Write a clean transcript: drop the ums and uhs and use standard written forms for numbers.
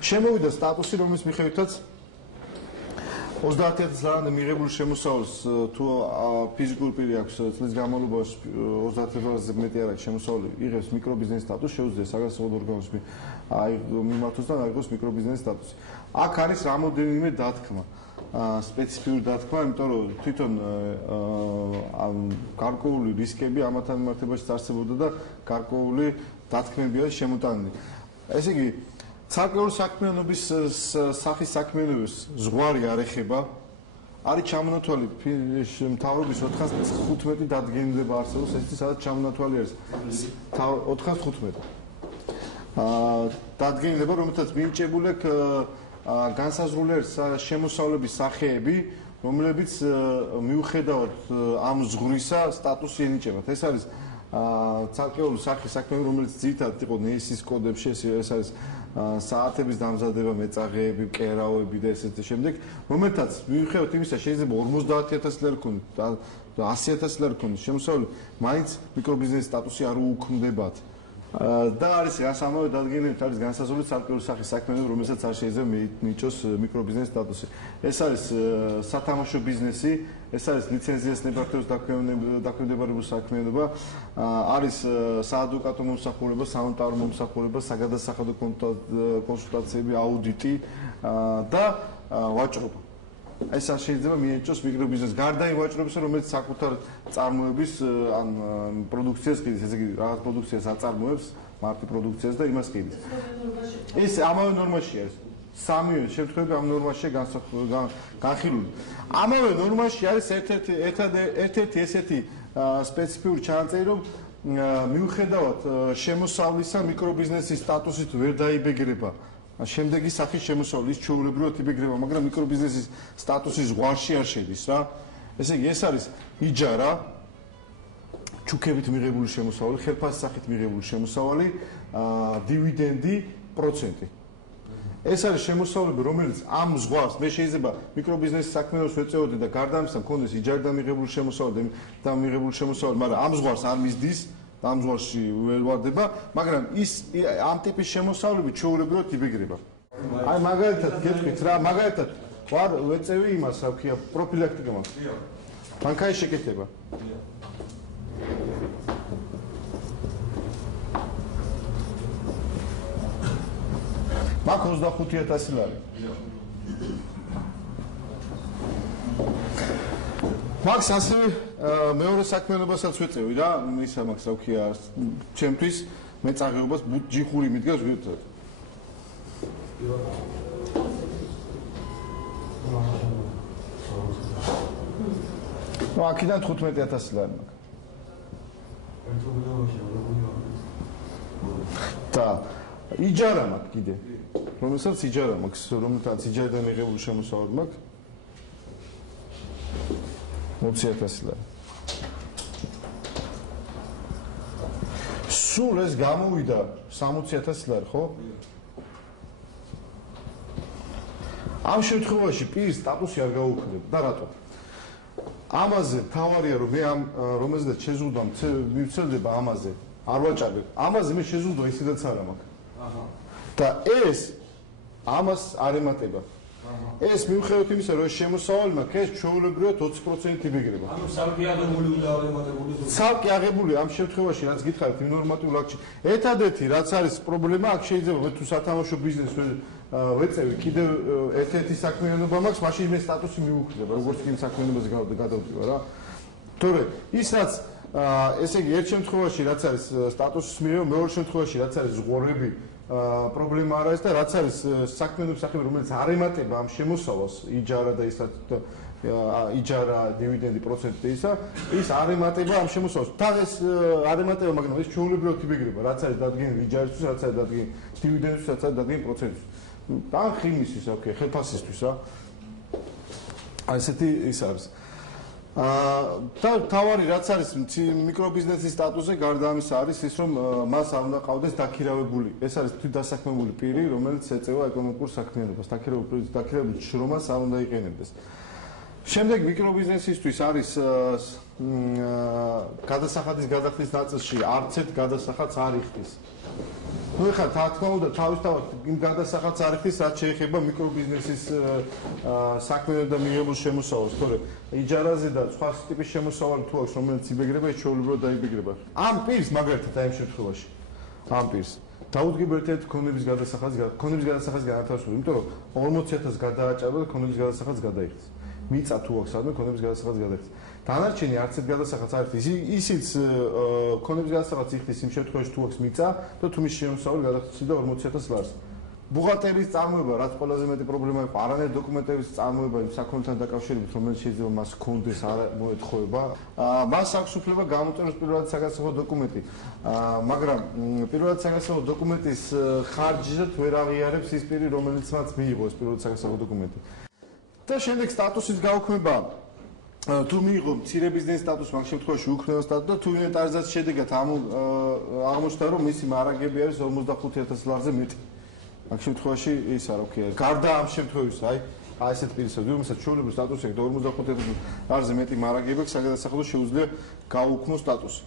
შემოვიდა სტატუსი, რომლის მიხედვითაც 30,000 ლარამდე მიღებული შემოსავალს თუ ფიზიკური პირი აქვს წლის განმავლობაში 30,000-ზე მეტი არ აქვს შემოსავალი, იღებს მიკრობიზნესის სტატუსს, შეუძლია საგანმანათლებლო ორგანოში მიმართოს და აიღოს მიკრობიზნესის სტატუსი. აქ არის რამოდენიმე დათქმა, სპეციფიური დათქმა, იმიტომ რომ თვითონ გარკვეული რისკები ამათთან მიმართებაში არსებობდა და გარკვეული დათქმები არის შემოტანილი. ესე იგი, ცალკეული საქმიანობის სახის საქმიანობის ზღვარი არ ეხება, არის ჩამონათვალი მთავრობის 415 დადგენილება არსებობს, ესეთი სადაც ჩამონათვალი არის 415. დადგენილება, რომელთაც მინიჭებული აქვს განსაზღვრული შემოსავლების სახეები, რომლებიც მიუხედავად ამ ზღვრისა სტატუსი ენიჭებათ. ეს არის ცალკეული სახის საქმეები, რომელიც ძირითადად იყო NES-ის კოდებში, ეს არის საათების დამზადება, მეწაღეები, კერავები და ესეთი შემდეგ, რომელთაც მიუხედავად იმისა, შეიძლება 50,000 ლარი ქონდეს და 100,000 ლარი ქონდეს შემოსავალი, მაინც მიკრობიზნესის სტატუსი არ უუქმდებათ. და არის ამავე დადგენილებით არის განსაზღვრული ცალკეული სახის საქმეები, რომელსაც არ შეიძლება მიიწოს მიკრობიზნესის სტატუსი. ეს არის სათამაშო ბიზნესი, ეს არის ლიცენზიას ნებართვებს დაქვემდებარებული საქმიანობა, არის საადვოკატო მომსახურება, სანოტარო მომსახურება, საგადასახადო კონსულტაციები, აუდიტი და ვაჭრობა. ეს არ შეიძლება მიეჭოს მიკრობიზნესს გარდა იმ ვაჭრობისა, რომელიც საკუთარ წარმოების ან პროდუქციას ყიდის, ესე იგი რაღაც პროდუქციას აწარმოებს, მარტი პროდუქციას და იმას ყიდის. ეს ამავე ნორმაში არის. სამივე შემთხვევები ამ ნორმაშია განხილული. ამავე ნორმაში არის ერთ-ერთი ესეთი სპეციფიური ჩანაწერი, რომ მიუხედავად შემოსავლისა მიკრობიზნესის სტატუსით ვერ დაიბეგრება შემდეგი სახის შემოსავალი, ის ჩვეულებრივად იბეგრება, მაგრამ მიკრობიზნესის სტატუსის ზღვარში არ შედის რა. ესე იგი, ეს არის იჯარა, ჩუქებით მიღებული შემოსავალი, ხელფასის სახით მიღებული შემოსავალი, დივიდენდი, პროცენტი. ეს არის შემოსავლები, რომელიც ამ ზღვარს მე შეიძლება მიკრობიზნესის საქმიანობას ვეწეოდი და გარდა ამისა მქონდეს იჯარიდან მიღებული შემოსავალი და მიღებული შემოსავალი, მაგრამ ამ ზღვარს არ მისდის. ამ ზღვარში ვერ ვარდება, მაგრამ ის ამ ტიპის შემოსავლები ჩვეულებრივად იბეგრება. აი მაგალითად გეტყვით რა, მაგალითად ვარ ვეწევი იმას, რა ქვია, პროფილაქტიკა მაქვს. ბანკაი შეკეთება. მაქვს 25,000 ლარი. მაქვს ასევე მეორე საქმიანობასაც ვეწევი რა, ისა მაქვს რა ქვია, ჩემთვის მეწაღეობას ჯიხური მიდგას ვიერთად. ნუ აქედან 15,000 ლარი მაქვს. და იჯარა მაქვს კიდე. რომელსაც იჯარა მაქვს, რომელთაც იჯარიდან მიღებული შემოსავალი მაქვს. 20,000 ლარი. სულ ეს გამოვიდა 60,000 ლარი, ხო? ამ შემთხვევაში პირის სტატუსი არ გაუქმდება და რატო? ამაზე თავარია რომ მე ამ რომელზეც შეზღუდვა მივცელდება ამაზე, არ ვაჭარებ. ამაზე მე შეზღუდვა ისედაც არა მაქვს. აჰა. და ეს ამას არ ემატება. ეს მიუხედავად იმისა, რომ შემოსავალი მაქვს, ეს ჩვეულებრივად 20% იბეგრება. ანუ სალკი აღებული უნდა აღემატებული. სალკი აღებული ამ შემთხვევაში, რაც გითხარით, იმ ნორმატიულ აქტში. ერთადერთი, რაც არის პრობლემა, აქ შეიძლება მე თუ სათამაშო ბიზნესს ვეწევი, კიდევ ერთ-ერთი საქმიანობა მაქვს, მაშინ მე სტატუსი მიუქმდება, როგორც კი იმ საქმიანობაზე გადავდივარ რა. თორე ის რაც ესე იგი, ერთ შემთხვევაში რაც არის სტატუსის მიღება, მეორე შემთხვევაში რაც არის ზღვრები პრობლემა არ არის და რაც არის საქმიანობის სახეები, რომელიც არ ემატება ამ შემოსავალს, იჯარა და ისაც იჯარა, დივიდენდი, პროცენტი და ისა, ის არ ემატება ამ შემოსავალს. თან ეს არ ემატება, მაგრამ ეს ჩვეულებრივად იბეგრება, რაც არის დადგენილი იჯარისთვის, რაც არის დადგენილი დივიდენდისთვის, რაც არის დადგენილი პროცენტისთვის. თან ხილმისთვის, რა ქვია, ხელფასისთვის რა. აი ესეთი ის არის. და თავარი რაც არის მიკრობიზნესის სტატუსზე გარდა ამისა არის ის რომ მას არ უნდა ყავდეს დაქირავებული. ეს არის თვითდასაქმებული პირი, რომელიც ეწევა ეკონომიკურ საქმიანობას. დაქირავებული შრომას არ უნდა იყენებდეს. შემდეგ მიკრობიზნესისთვის არის გადასახადის გადახდის ნაწილში არც ერთ გადასახადს არ იხდის. ნუ ეხლა თქმა უნდა თავისთავად იმ გადასახადს არ იხდის რაც შეეხება მიკრობიზნესის საქმიანობ და მიღებულ შემოსავალს, თორე იჯარაზე და სხვა ტიპის შემოსავალი თუ აქვს, რომელიც იბეგრება, ის ჩვეულებრივად დაიბეგრება. ამ პირს მაგალითად აი ამ შემთხვევაში. ამ პირს დაუდგება ერთ-ერთ ქონების გადასახადს განათავსებული, იმიტომ რომ 40,000 გადააჭარბა და ქონების გადასახადს გადაიხდის. მიწა თუ აქვს სადმე ქონების გადასახადს გადაიხდის. დანარჩენი არც ერთ გადასახადს არ იხდის. ისიც ქონების გადასახადს იხდის იმ შემთხვევაში თუ აქვს მიწა და თუ მის შემოსავალი გადახდიდა 40,000 ლარს. ბუღალტერიის წარმოება, რაც ყველაზე მეტი პრობლემა იყო, არანაირი დოკუმენტების წარმოება იმ საქმესთან დაკავშირებით, რომელიც შეიძლება მას ჰქონდეს არ მოეთხოვება. მას აქვს უფლება გამოწეროს პირველად საგასახადო დოკუმენტი. მაგრამ პირველად საგასახადო დოკუმენტის ხარჯზად ვერ აღიარებს ის პირი, რომელიც მას მიიღო ეს პირველად საგასახადო დოკუმენტი. და შემდეგ სტატუსის გაუქმება თუ მიიღო მცირე ბიზნეს სტატუსი, მაგ შემთხვევაში უქნეველ სტატუსს და თუ ინვენტარიზაციის შედეგად აღმოჩნდა, რომ მისი მარაგები არის 45,000 ლარზე მეტი. მაგ შემთხვევაში ის არა ვქია. გარდა ამ შემთხვევისა, აი ესეთ პირისად, რომელსაც ჩვეულებრივ სტატუსი აქვს და 45,000 ლარზე მეტი მარაგები აქვს, საგადასახადო შეუძლია გაუქმოს სტატუსი.